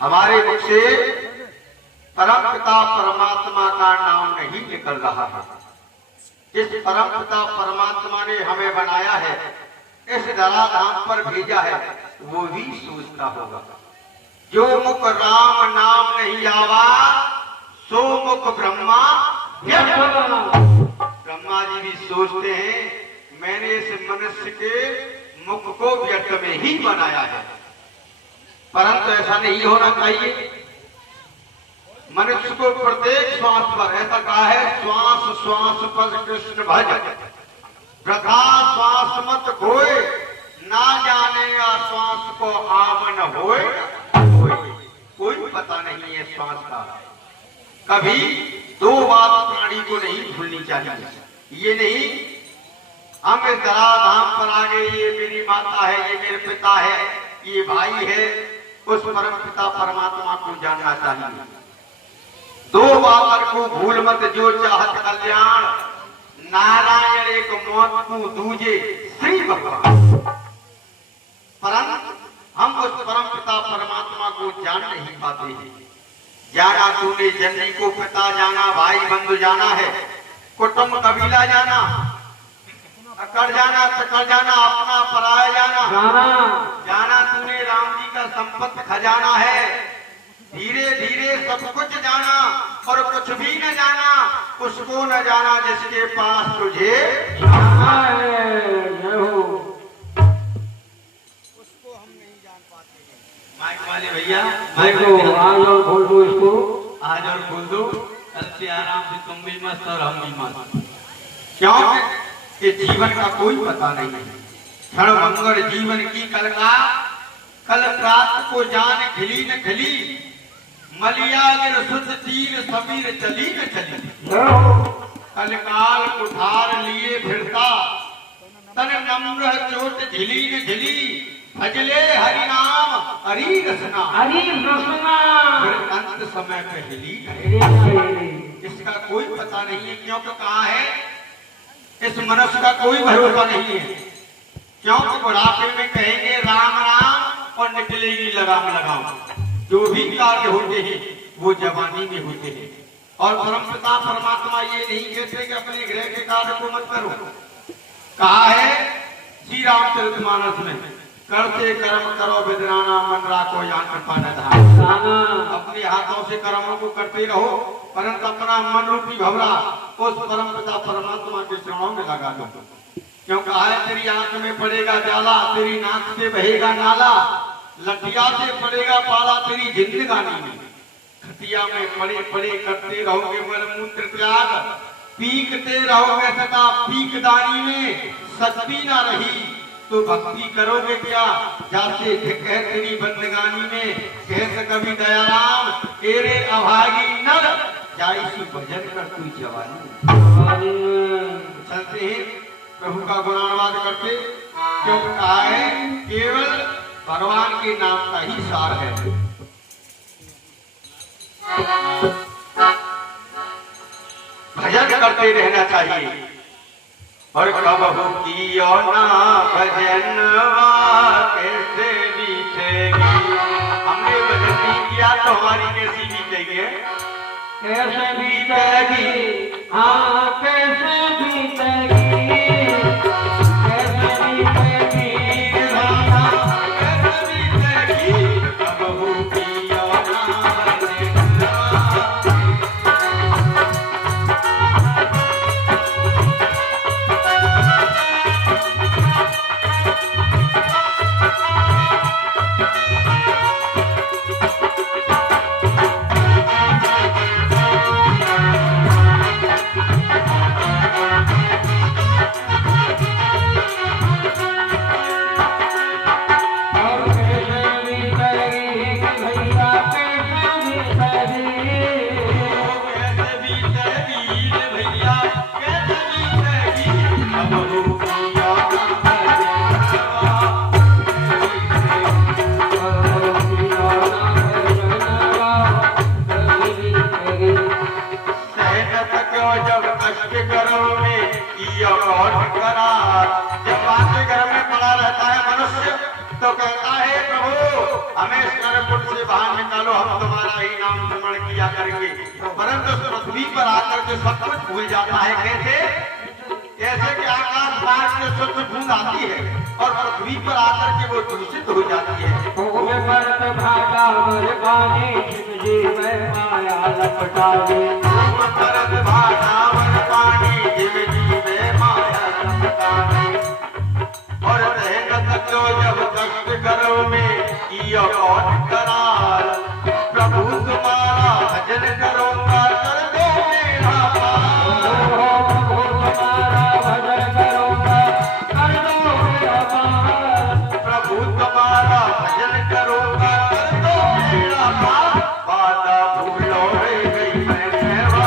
हमारे मुख से परम पिता परमात्मा का नाम नहीं निकल रहा है। जिस परम पिता परमात्मा ने हमें बनाया है, इस धराधाम पर भेजा है, वो भी सोचता होगा। जो मुख राम नाम नहीं आवा, सो मुख ब्रह्मा। ब्रह्मा जी भी सोचते हैं, मैंने इस मनुष्य के मुख को व्यर्थ में ही बनाया है, परंतु ऐसा नहीं होना चाहिए। मनुष्य को प्रत्येक श्वास पर, ऐसा कहा है, श्वास श्वास पर कृष्ण भज, वृथा श्वास मत खोए, ना जाने श्वास को आवन होए। कोई पता नहीं है श्वास का। कभी दो बात प्राणी को नहीं भूलनी चाहिए। ये नहीं हम इस धराधाम पर आ गए, ये मेरी माता है, ये मेरे पिता है, ये भाई है, उस परम पिता परमात्मा को जानना चाहिए। दो बात को भूल मत, जो चाहत कल्याण, नारायण एक मौत को दूजे श्री भगवान। परंतु हम उस परम पिता परमात्मा को जान नहीं पाते हैं। जाना तूने जननी को पिता जाना, भाई बंधु जाना है, कुटुंब कबीला जाना, अकड़ जाना तकड़ जाना, अपना पराया जाना तूने राम जी का संपत्ति खजाना है। धीरे धीरे सब कुछ जाना और कुछ भी न जाना, उसको न जाना जिसके पास तुझे जाना है। उसको हम नहीं जान पाते हैं। माइक वाले भैया, माइक आज और खोल दो, इसको आज और खोल दो। कल से आराम से तुम भी मस्त और हम भी मस्त। क्यों कि जीवन का कोई पता नहीं है। क्षण भंगुर जीवन की कल रात को जान खिली न खिली, मलिया गिर शुद्ध तीर समीर चली न चली। कल काल कुठार लिए फिरता, तन नम्र चोट झिली न झिली, भजले हरि नाम हरि रसना, फिर अंत समय पहली। इसका कोई पता नहीं है, क्योंकि कहा है इस मनुष्य का कोई भरोसा नहीं है। क्योंकि बुढ़ापे में कहेंगे राम राम और निकलेगी लगाम लगाम। जो भी कार्य होते हैं वो जवानी में होते हैं। और परम पिता परमात्मा ये नहीं कहते कि अपने गृह के कार्य को मत करो। कहा है श्री रामचरितमानस में, करते कर्म करो विद्राना, मन राखो या कृपा न धाम। अपने हाथों से कर्मों को करते रहो, परंतु अपना मन रूपी भवरा उस परम पिता परमात्मा के चरणों में लगा दो। क्यों कहा है, तेरी आंख में पड़ेगा जाला, तेरी नाक से बहेगा नाला, लठिया से पड़ेगा पाला तेरी जिंदगानी में। खटिया में पड़े पड़े करते रहोगे मल मूत्र त्याग, पीकते रहोगे सदा पीकदानी में, शक्ति ना रही तो भक्ति करोगे क्या। जाते कह तेरी बंदगानी में, कहते कभी दयाराम तेरे अभागी नर, जाइसी भजन कर तू जवानी। चलते हैं प्रभु का गुणानुवाद करते, क्योंकि कहा है केवल भगवान के नाम का ही सार है। भजन करते रहना चाहिए। और कब कियो ना भजनवा कैसे बीतेगी। हमने भजन नहीं किया तो हमारी कैसी बीतेगी, कैसे बीतेगी, हाँ कैसे बीतेगी, कैसे बीतेगी, कैसे बीतेगी। कब कियो ना करार। जब मातृ गर्भ में पड़ा रहता है मनुष्य तो कहता है प्रभु हमें इस नरकुंड से बाहर निकालो, हम तुम्हारा ही नाम स्मरण किया करेंगे। परंतु पृथ्वी पर आकर के सब कुछ भूल जाता है। कैसे? जैसे कि आकाश मार्ग से शुद्ध बूंद आती है और पृथ्वी पर आकर के वो दूषित हो जाती है। भागा वर पानी जी में माया लपटा दे, भागा वर पानी जी में माया लपटा दे। और रहगत जो जब कष्ट करो में किया कौन करार, प्रभु तुम्हारा भजन करूंगा कर दो मेरा पार। प्रभु तुम्हारा भजन करूंगा कर दो मेरा पार। वादा भूलो रे गई मैं सेवा।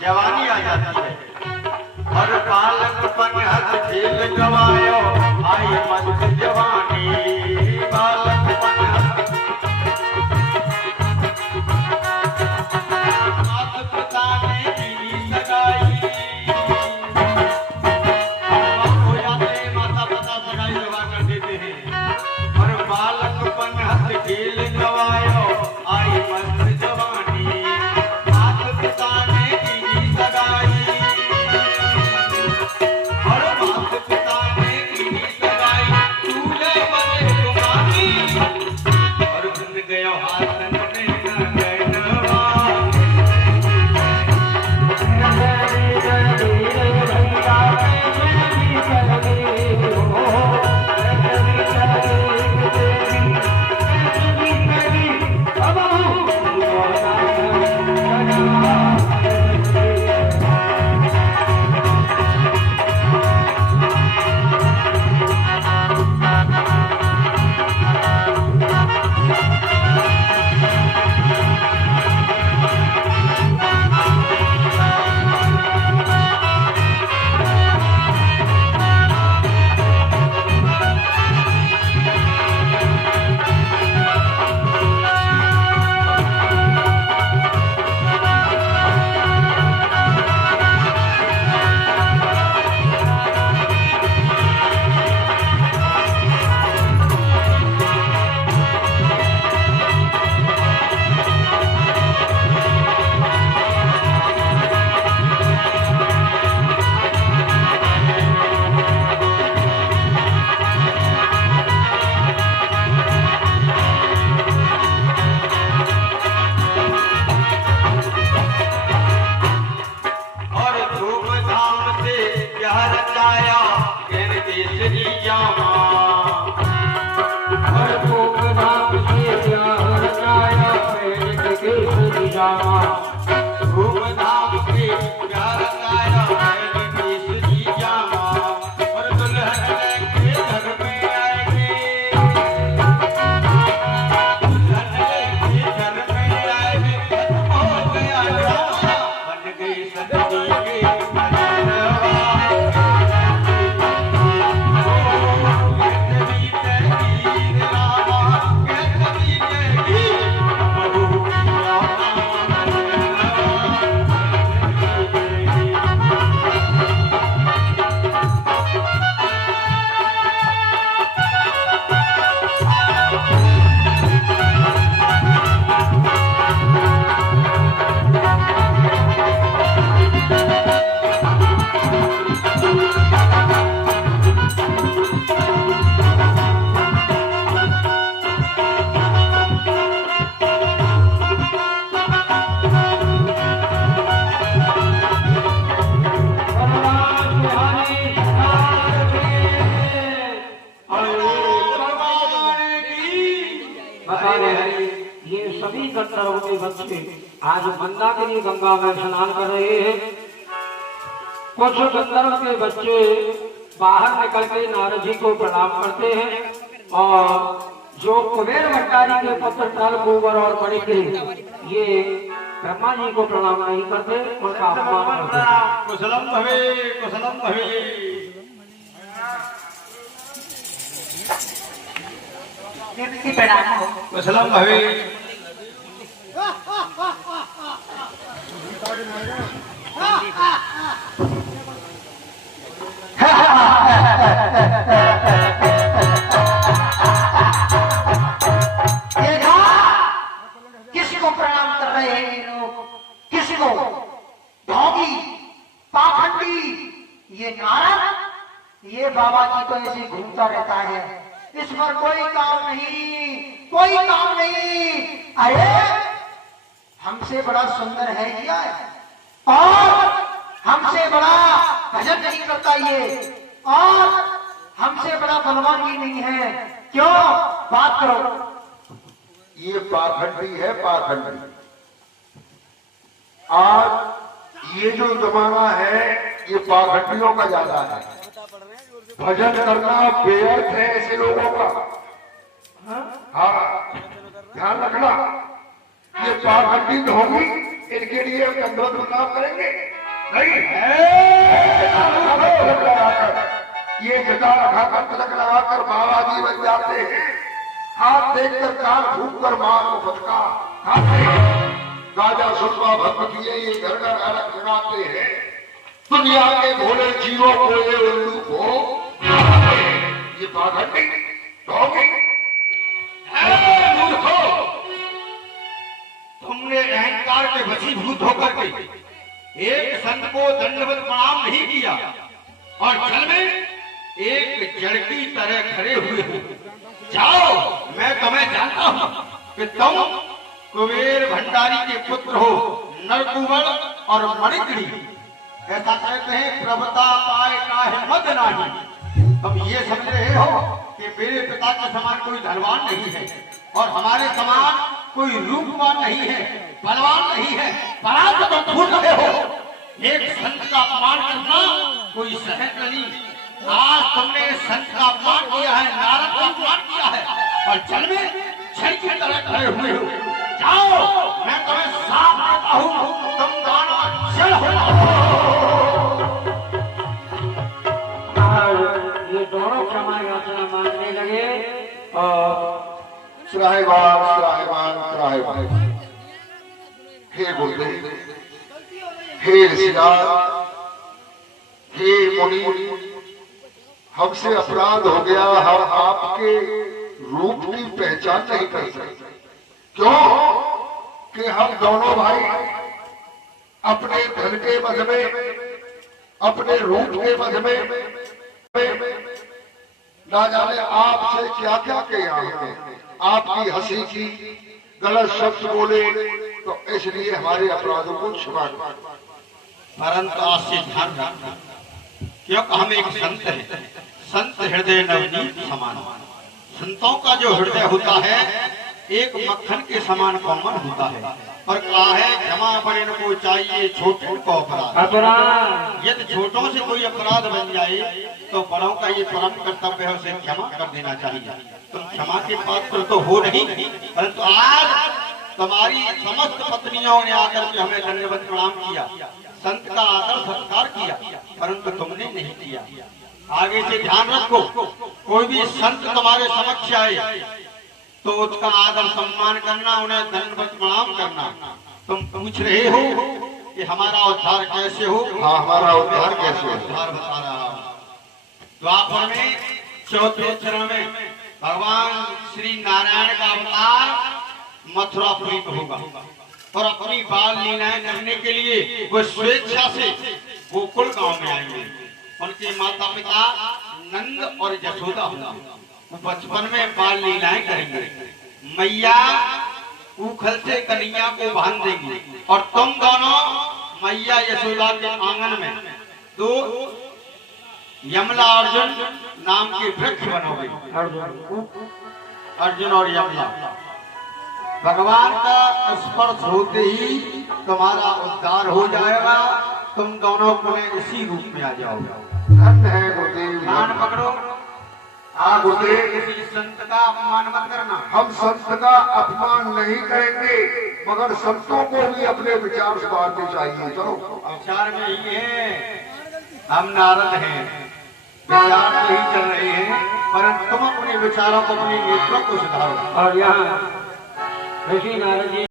जवानी आ जाती है और बालकपन हंस खेल गवायो आई मस्त जवानी। बालकपन माता पिता ने दीदी सगाई, हो जाते माता पिता सगाई लगा कर देते हैं। और बालकपन हंस खेल गवायो आई मस्त जवानी। माता पिता सगाई और माता पिता ने बता रहे हैं ये सभी गंधर्वों के बच्चे आज मंदाकिनी गंगा में स्नान कर रहे हैं। कुछ गंधर्व के बच्चे बाहर निकल के नारद जी को प्रणाम करते हैं और जो कुबेर भंडारी के पुत्र टल कुंवर और मणिग्री ये ब्रह्मा जी को प्रणाम नहीं करते, उनका अपमान करते हैं। कुशलम भवे कुशलम भवे। कुशलम भवे। किसी को प्रणाम कर रहे हैं ये लोग, किसी को ढोंगी पाखंडी, ये नारद, ये बाबा जी तो ऐसे घूमता रहता है, इस पर कोई काम नहीं, कोई काम नहीं। अरे हमसे बड़ा सुंदर है क्या और हमसे बड़ा भजन नहीं करता ये और हमसे बड़ा बलवान ही नहीं है, क्यों बात करो। ये पाखंडी है पाखंडी। आज ये जो जमाना है ये पाखंडियों का ज्यादा है। भजन करना बेअर्थ है ऐसे लोगों का। हाँ ध्यान रखना, ये पाखंडी होंगी, इनके लिए हम गंधर्व प्रणाम करेंगे नहीं। ये जटा रखाकर तिलक लगाकर बाबा जी बन जाते हैं। हाथ देखकर कान फूक कर मां को फटका गाजा सुनवा भक्त किए ये घर घर अलग लगाते हैं। दुनिया के भोले जीवों को ये उल्लू को ये पाखंडी ढोंगी। मूर्खो, तुमने अहंकार के वशीभूत होकर के एक संत को दंडवत प्रणाम नहीं किया और जल में एक जड़ की तरह खड़े हुए हो। जाओ, मैं तुम्हें जानता हूं कि तुम कुबेर भंडारी के पुत्र हो, नरकुंवर और मणिग्री। ऐसा कहते हैं प्रभुता पाए काहे मद नाही। तुम ये समझ रहे हो कि मेरे पिता के समान कोई धनवान नहीं है और हमारे समान कोई रूपवान नहीं है, बलवान नहीं है, परांत तुम भूल रहे हो। एक संत का अपमान करना कोई सहज नहीं। आज तुमने संत का अपमान किया है, नारद का अपमान किया है और जल में छड़ की तरह खड़े हुए हो। जाओ, मैं तुम्हें साफ देता हूँ, तुम दोनों जल हो। ये दोनों क्षमा याचना मांगने लगे और त्राहिमाम हे गुरुदेव, हे ऋषिराज, हे मुनि, हमसे अपराध हो गया। हम आपके रूप की पहचान नहीं कर सकते। क्यों कि हम दोनों भाई अपने धन के मद में, अपने रूप के मद में ना जाने आपसे क्या क्या किया हमने। आपकी हंसी की, गलत शब्द बोले, तो इसलिए हमारे अपराधों को क्षमा करें। परंतु आज से ध्यान रखना, क्योंकि हम एक संत हैं। संत हृदय नवनीत समान। संतों का जो हृदय होता है एक मक्खन के समान कोमल होता है। और कहा है क्षमा बड़े को चाहिए छोटों को अपराध। यदि छोटों से कोई अपराध बन जाए तो बड़ों का ये परम कर्तव्य है उसे क्षमा कर देना चाहिए। तुम क्षमा के पात्र तो हो नहीं, परंतु आज तुम्हारी समस्त पत्नियों ने आकर के हमें दंडवत प्रणाम किया, संत का आदर सत्कार किया, परंतु तुमने नहीं किया। आगे से ध्यान रखो, कोई भी संत तुम्हारे समक्ष आए तो उसका आदर सम्मान करना, उन्हें दंडवत प्रणाम करना। तुम पूछ रहे हो कि हमारा उद्धार कैसे हो? हाँ, हमारा उद्धार कैसे हो? उद्धार बता रहा हूं। द्वापर में चौथे चरण में भगवान श्री नारायण का अवतार मथुरापुरी में होगा और अपनी बाल लीलाएं करने के लिए वो स्वेच्छा से गोकुल गांव में आएंगे। उनके माता पिता नंद और यशोदा होगा। वो बचपन में बाल लीलाएं करेंगे। मैया उखल से कन्हैया को बांध देंगी और तुम दोनों मैया यशोदा के आंगन में दो यमला अर्जुन नाम के वृक्ष बनोगे। अर्जुन और यमला भगवान का स्पर्श होते ही तुम्हारा उद्धार हो जाएगा। तुम दोनों पुनः इसी रूप में आ जाओगे। धन्य है गुरुदेव। कान पकड़ो। हाँ गुरुदेव, किसी संत का अपमान मत करना। हम संत का अपमान नहीं करेंगे, मगर संतों को भी अपने विचार से बांटने चाहिए। चलो विचार में ही है, हम नारद हैं, विचार तो ही चल रहे हैं, परंतु तुम अपने विचारों को, अपने नेत्रों को सुधारो। और यहाँ ऋषि नारद जी